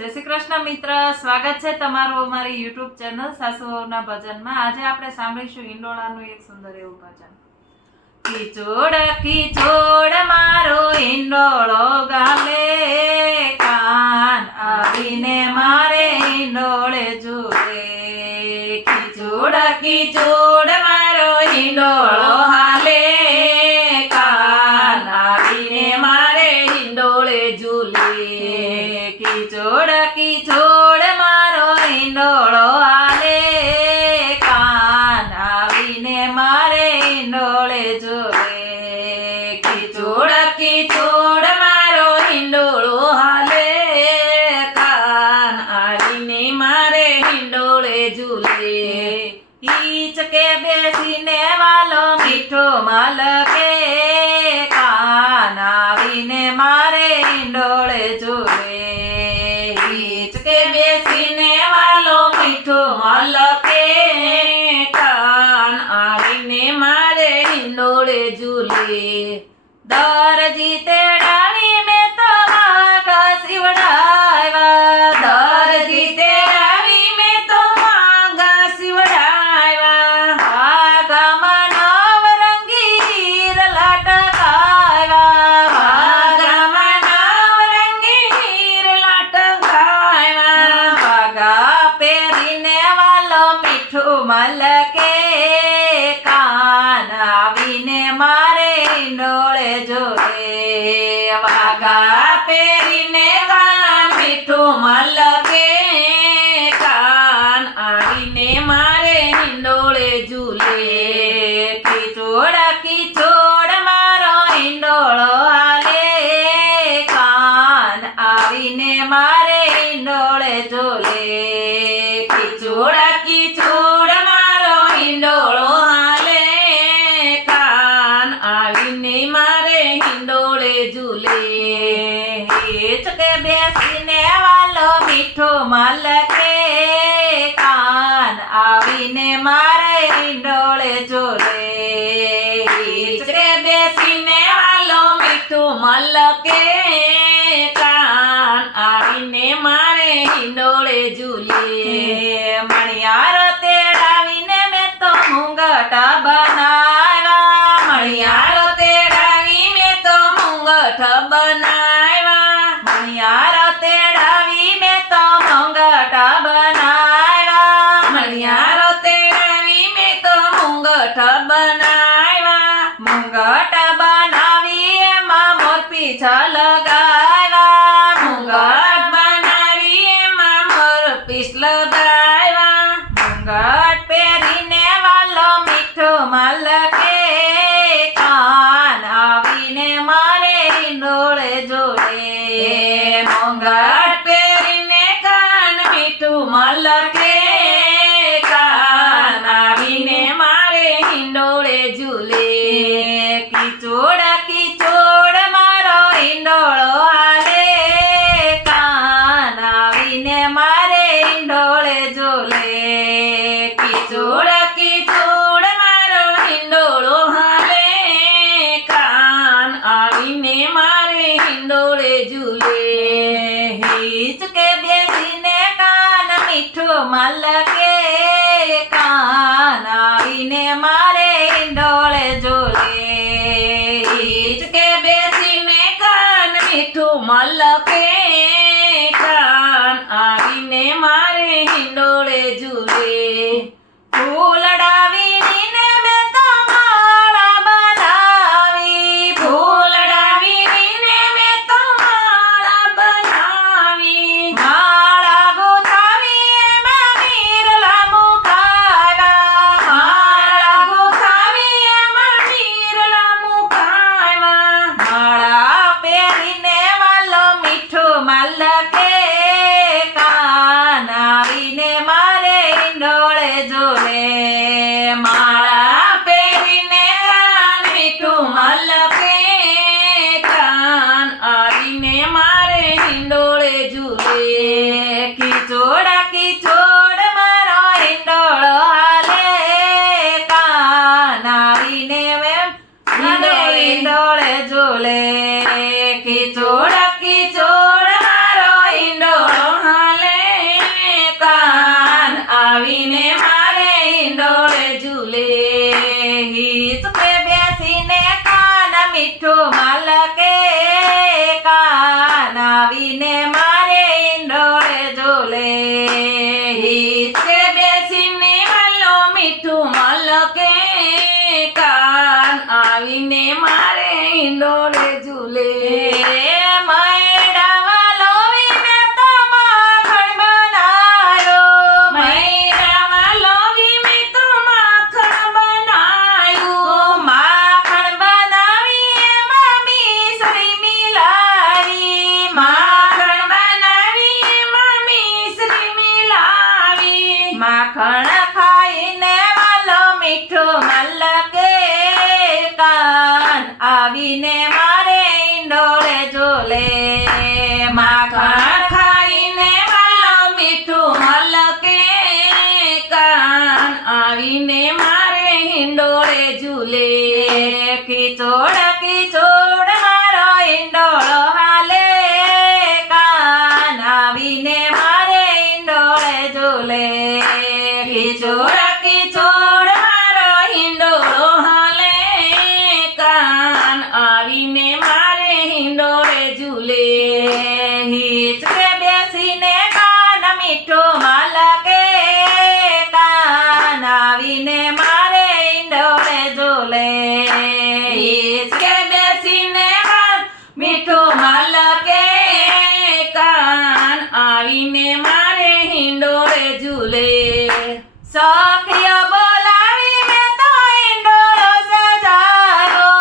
જય શ્રી કૃષ્ણ મિત્ર, સ્વાગત છે તમારું અમારી યુટ્યુબ ચેનલ સાસુઓના ભજનમાં. આજે આપણે સાંભળીશું હિંડોળાનું એક સુંદર એવું ભજન. ખીચોડ ખીચોડ મારો હિંડોળો ગાલે, કાન આવીને મારે હિંડોળે ઝૂલે. ખીચોડ ખીચોડ મારો હિંડોળો હાલે, કાન આવીને મારે હિંડોળે ઝૂલે. ખીચોડ ખીચોડ મારો હિંડોળો હાલે, કાન આવીને મારે હિંડોળે ઝૂલે. ખીચોડ ખીચોડ મારો હિંડોળો હાલે, કાન આવીને મારે હિંડોળે ઝૂલે. હિંચકે બેસીને વાલો મીઠો માલકે, કાન આવીને મારે હિંડોળે ઝૂલે. હિંચકે બેસીને વાલો મીઠો માલકે, કાન આવીને મારે હિંડોળે ઝૂલે. દરજી તેડાવી મેં તો વાઘા સીવડાવ્યા, દરજી તેડાવી મેં તો વાઘા સીવડાવ્યા. વાઘામાં નવરંગી હીરલા ટકાવ્યા, વાઘામાં નવરંગી હીરલા ટકાવ્યા. વાઘા પહેરીને વાલો મીઠું મલકે, કાન આવીને મારે હિંડોળે ઝૂલે. વાઘા પહેરીને વાલા મીઠું મલકે, કાન આવીને મારે હિંડોળે ઝૂલે. ખીચોડ ખીચોડ મારો હિંડોળો હાલે, કાન આવીને મારે હિંડોળે ઝૂલે. ખીચોડ ખીચોડ મારો હિંડોળો હાલે, કાન આવીને મારે હિંડોળે ઝૂલે. હિંચકે બેસીને વાલો મીઠો મલકે, કાન આવીને મારે હિંડોળે ઝૂલે. હિંચકે બેસીને વાલો મીઠું મલકે, કાન આવીને મારે હિંડોળે ઝૂલે. મણિયારો તેડાવીને મેં તો મુંગટા બનાવ્યા, મણિયારો તેડાવી મેં તો મુંગઠ બનાવ્યા. મણિયારો તેડાવી મેં તો મુંગટા બનાવ્યા, મણિયારો તેડાવી મેં તો મુંગઠ બનાવ્યા. મુંગટ બનાવી એમાં મોરપીંછા લગાવ્યા, મુંગટ બનાવી એમાં મોરપીંછ લગાવ્યા. મુંગટ પહેરીને વાલો મીઠો મલકે, કાન આવીને મારે હિંડોળે ઝૂલે. મુંગટ પહેરીને કાન મીઠું મલકે, કાન આવીને મારે હિંડોળે ઝૂલે. ખીચોડ ખીચોડ મારો હિંડોળો હાલે, કાન આવીને મારે હિંડોળે ઝૂલે. ખીચોડ ખીચોડ મારો હિંડોળો હાલે, કાન આવીને મારે હિંડોળે ઝૂલે. હિંચકે બેસીને કાન મીઠું મલકે, કાન આવીને મારે હિંડોળે ઝૂલે. હિંચકે બેસીને કાન મીઠું મલકે, કાન આવીને મારે હિંડોળે ઝૂલે. ફૂલડા વીણીને મેં તો માળા બનાવી, ફૂલડા વીણીને મેં તો માળા બનાવી. માળા ગોથાવી એમાં મીરલા મુકાવ્યા, માળા ગોથાવી એમાં મીરલા મુકાવ્યા. માળા પહેરીને વાલો મીઠું આવીને મારે ઈંડોળે ઝૂલે હિચકે બેસીને વાલો મીઠું મલકે કાન આવીને મારે ઈંડોળે ઝૂલે મૈડા વાલો મેં તો માખણ બનાયો મૈડા વાલો મેં તો માખણ બનાયું માખણ બનાવી એમાં મિશ્રી મિલાવી માખણ બનાવી એમાં મિશ્રી મિલાવી માખણ ખાઈને વાલો મીઠું મલકે કાન આવીને મારે ઈંડોળે ઝૂલે માખણ ખાઈને વાલો મીઠું મલકે કાન આવીને મારે ઈંડોળે ઝૂલે ખીચોડ ખીચોડ મારો ઈંડોળો હાલે કાન આવીને મારે ઈંડોળે ઝૂલે ખીચોડ ખીચોડ મારો ઈંડોળો હાલે કાન આવીને મારે ઈંડોળે ઝૂલે હિચકે બેસીને કાન મીઠું મલકે કાન આવીને મારે ઈંડોળે ઝૂલે હિચકે બેસીને કાન મીઠું મલકે કાન આવીને મારે ઈંડોળે ઝૂલે સખીઓ બોલાવી મેં તો ઈંડોળો સજાયો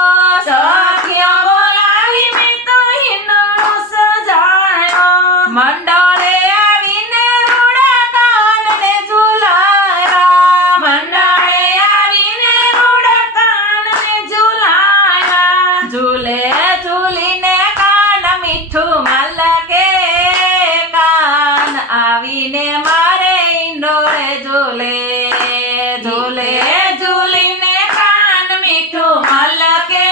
સખીઓ બોલાવી મેં તો ઈંડોળો સજાયો મંડળે આવીને રૂડા કાનને ઝૂલાયા મંડળે આવીને રૂડા કાનને ઝૂલાયા ઝૂલે ઝૂલીને કાન મીઠું મલકે કાન આવીને મારે ઈંડોળે ઝૂલે ઝૂલે ઝૂલીને કાન મીઠું મલકે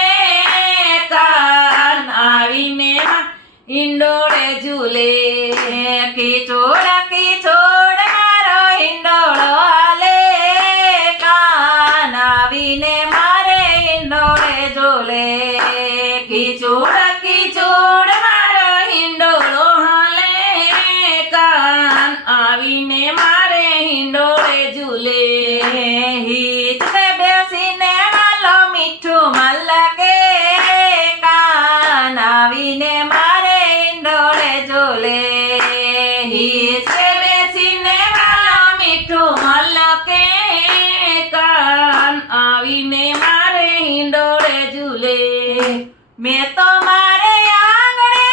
કાન આવીને ઈંડોળે ઝૂલે ખીચોડ ખીચોડ મારો ઈંડોળો હાલે કાન આવીને મારે ઈંડોળે ઝૂલે ખીચોડ ખીચોડ મારો ઈંડોળો હાલે કાન આવીને મારે ઈંડોળે ઝૂલે હિચકે બેસીને વાલો મીઠું મલકે કાન આવીને મારે ઈંડોળે ઝૂલે હિચકે બેસીને વાલો મીઠું મલકે કાન આવીને મારે ઈંડોળે ઝૂલે મેં તો મારે આંગણે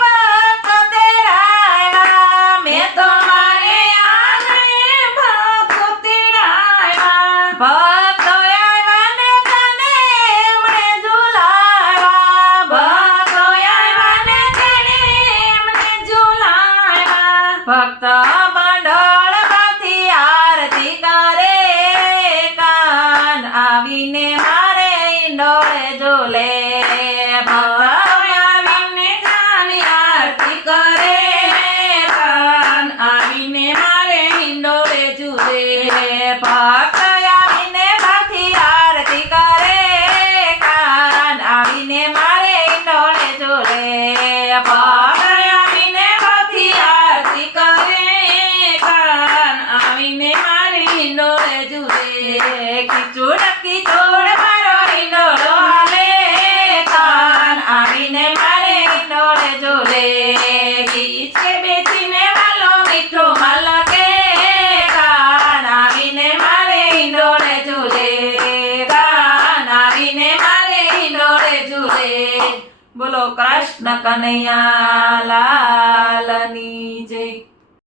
ભક્તો તેડાવ્યા મેં તો મારે આંગણે ભક્તો તેડાવ્યા ભક્તો આવ્યા ને તને એમણે ઝૂલાવ્યા ભક્તો આવ્યા ને તને એમણે ઝૂલાવ્યા ભક્ત મંડળમાંથી આરતી કરે કાન આવીને મારે ઈંડોળે ઝૂલે ભક્ત આવીને કાની આરતી કરે કાન આવીને મારે ઈંડોળે ઝૂલે ભક્ત આવીને માથી આરતી કરે કાન આવીને મારે ઈંડોળે ઝૂલે ભક્ત આવીને માથી આરતી કરે કાન આવીને મારે ઈંડોળે ઝૂલે ખીચોડ ખીચોડ મારો ઈંડોળો હાલે કાન આવીને મારે ઈંડોળે ઝૂલે હિચકે બેસીને વાલો મીઠું મલકે કાન આવીને મારે ઈંડોળે ઝૂલે કાન આવીને મારે ઈંડોળે ઝૂલે બોલો કૃષ્ણ કનૈયા લાલની જય